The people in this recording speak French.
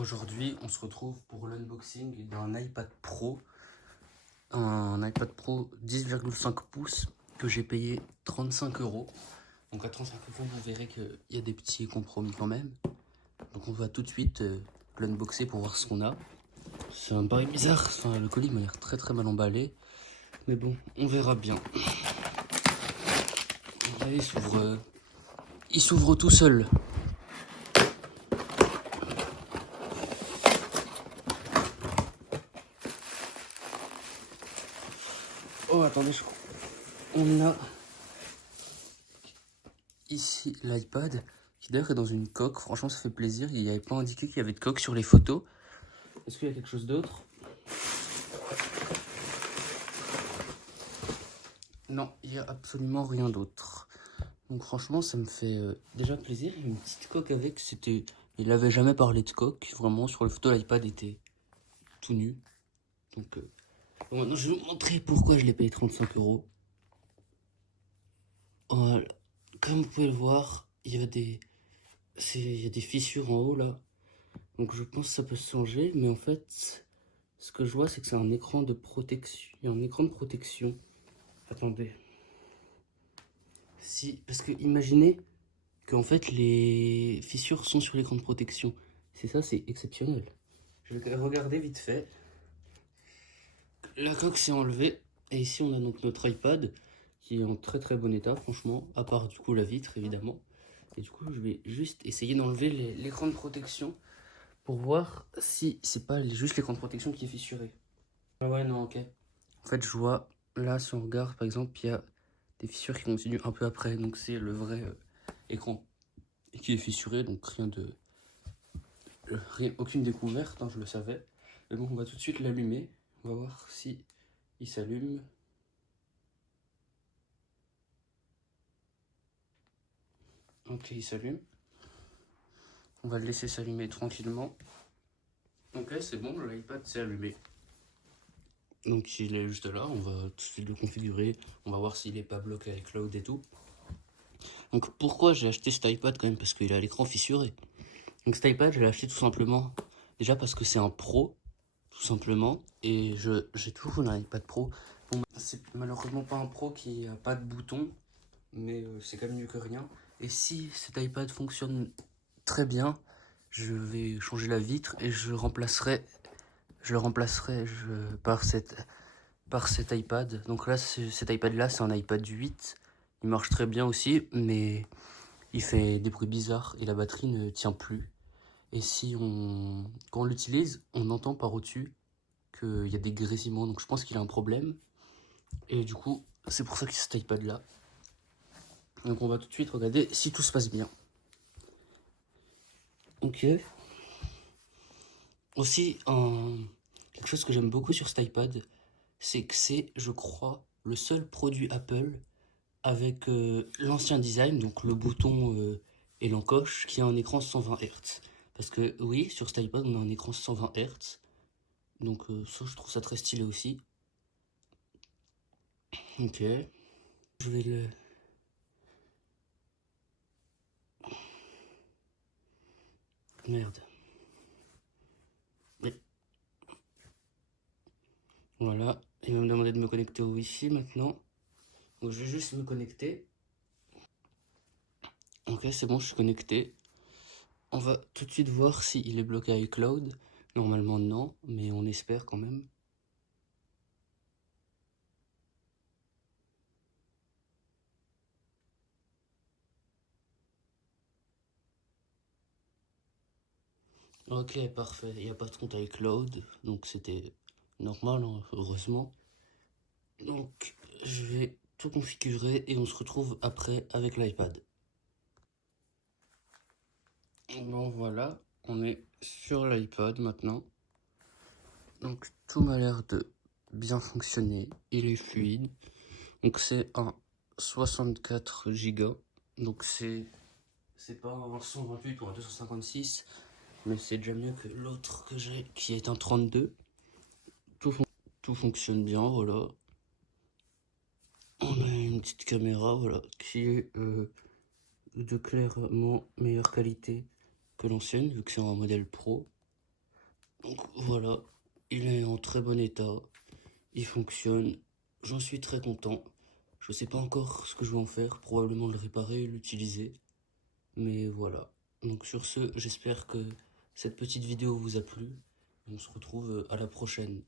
Aujourd'hui, on se retrouve pour l'unboxing d'un iPad Pro. Un iPad Pro 10,5 pouces que j'ai payé 35 euros. Donc à 35 euros, vous verrez qu'il y a des petits compromis quand même. Donc on va tout de suite l'unboxer pour voir ce qu'on a. C'est un bail bizarre, enfin, le colis m'a l'air très très mal emballé. Mais bon, on verra bien. Là, il s'ouvre tout seul. Oh, attendez, on a ici l'iPad qui d'ailleurs est dans une coque. Franchement, ça fait plaisir. Il n'y avait pas indiqué qu'il y avait de coque sur les photos. Est-ce qu'il y a quelque chose d'autre? Non, il n'y a absolument rien d'autre. Donc franchement, ça me fait déjà plaisir. Il y a une petite coque avec. Il n'avait jamais parlé de coque. Vraiment, sur les photos, l'iPad était tout nu. Donc bon, maintenant, je vais vous montrer pourquoi je l'ai payé 35 euros. Voilà. Comme vous pouvez le voir, il y a des fissures en haut là. Donc je pense que ça peut se changer. Mais en fait, ce que je vois, c'est que c'est un écran de protection. Il y a un écran de protection. Attendez. Si, parce que imaginez qu'en fait les fissures sont sur l'écran de protection. C'est ça, c'est exceptionnel. Je vais regarder vite fait. La coque s'est enlevée. Et ici on a donc notre iPad qui est en très très bon état franchement. À part du coup la vitre évidemment. Et du coup je vais juste essayer d'enlever l'écran de protection. Pour voir si c'est pas juste l'écran de protection qui est fissuré. Ah ouais non ok. En fait je vois là si on regarde par exemple il y a des fissures qui continuent un peu après. Donc c'est le vrai écran qui est fissuré, donc aucune découverte, hein, je le savais. Mais bon, on va tout de suite l'allumer. On va voir si il s'allume. Ok, il s'allume. On va le laisser s'allumer tranquillement. Ok, c'est bon, l'iPad s'est allumé. Donc il est juste là, on va tout de suite le configurer. On va voir s'il n'est pas bloqué avec Cloud et tout. Donc pourquoi j'ai acheté cet iPad quand même? Parce qu'il a l'écran fissuré. Donc cet iPad, je l'ai acheté tout simplement. Déjà parce que c'est un Pro, tout simplement. Et j'ai toujours voulu un iPad Pro. Bon, c'est malheureusement pas un Pro qui a pas de bouton, mais c'est quand même mieux que rien. Et si cet iPad fonctionne très bien, je vais changer la vitre et je le remplacerai par cet iPad. Donc là, cet iPad là, c'est un iPad 8. Il marche très bien aussi, mais il fait des bruits bizarres et la batterie ne tient plus. Et quand on l'utilise, on entend par au-dessus qu'il y a des grésillements. Donc je pense qu'il a un problème. Et du coup, c'est pour ça que c'est cet iPad là. Donc on va tout de suite regarder si tout se passe bien. Ok. Aussi, quelque chose que j'aime beaucoup sur cet iPad, c'est que c'est, je crois, le seul produit Apple avec l'ancien design, donc le bouton et l'encoche, qui a un écran 120 Hz. Parce que oui, sur cet iPad, on a un écran 120 Hz. Donc ça, je trouve ça très stylé aussi. Ok. Je vais le... Merde. Oui. Voilà. Il va me demander de me connecter au Wi-Fi maintenant. Donc je vais juste me connecter. Ok, c'est bon, je suis connecté. On va tout de suite voir s'il est bloqué à iCloud. Normalement non, mais on espère quand même. Ok, parfait. Il n'y a pas de compte iCloud, donc c'était normal, hein, heureusement. Donc je vais tout configurer et on se retrouve après avec l'iPad. Bon voilà, on est sur l'iPad maintenant. Donc tout m'a l'air de bien fonctionner, il est fluide. Donc c'est un 64 Go, donc c'est pas un 128 ou un 256, mais c'est déjà mieux que l'autre que j'ai qui est un 32. Tout fonctionne bien, voilà. On a une petite caméra, voilà, qui est de clairement meilleure qualité que l'ancienne, vu que c'est un modèle pro. Donc voilà, il est en très bon état, il fonctionne, j'en suis très content. Je sais pas encore ce que je vais en faire, probablement le réparer et l'utiliser. Mais voilà. Donc sur ce, j'espère que cette petite vidéo vous a plu. On se retrouve à la prochaine.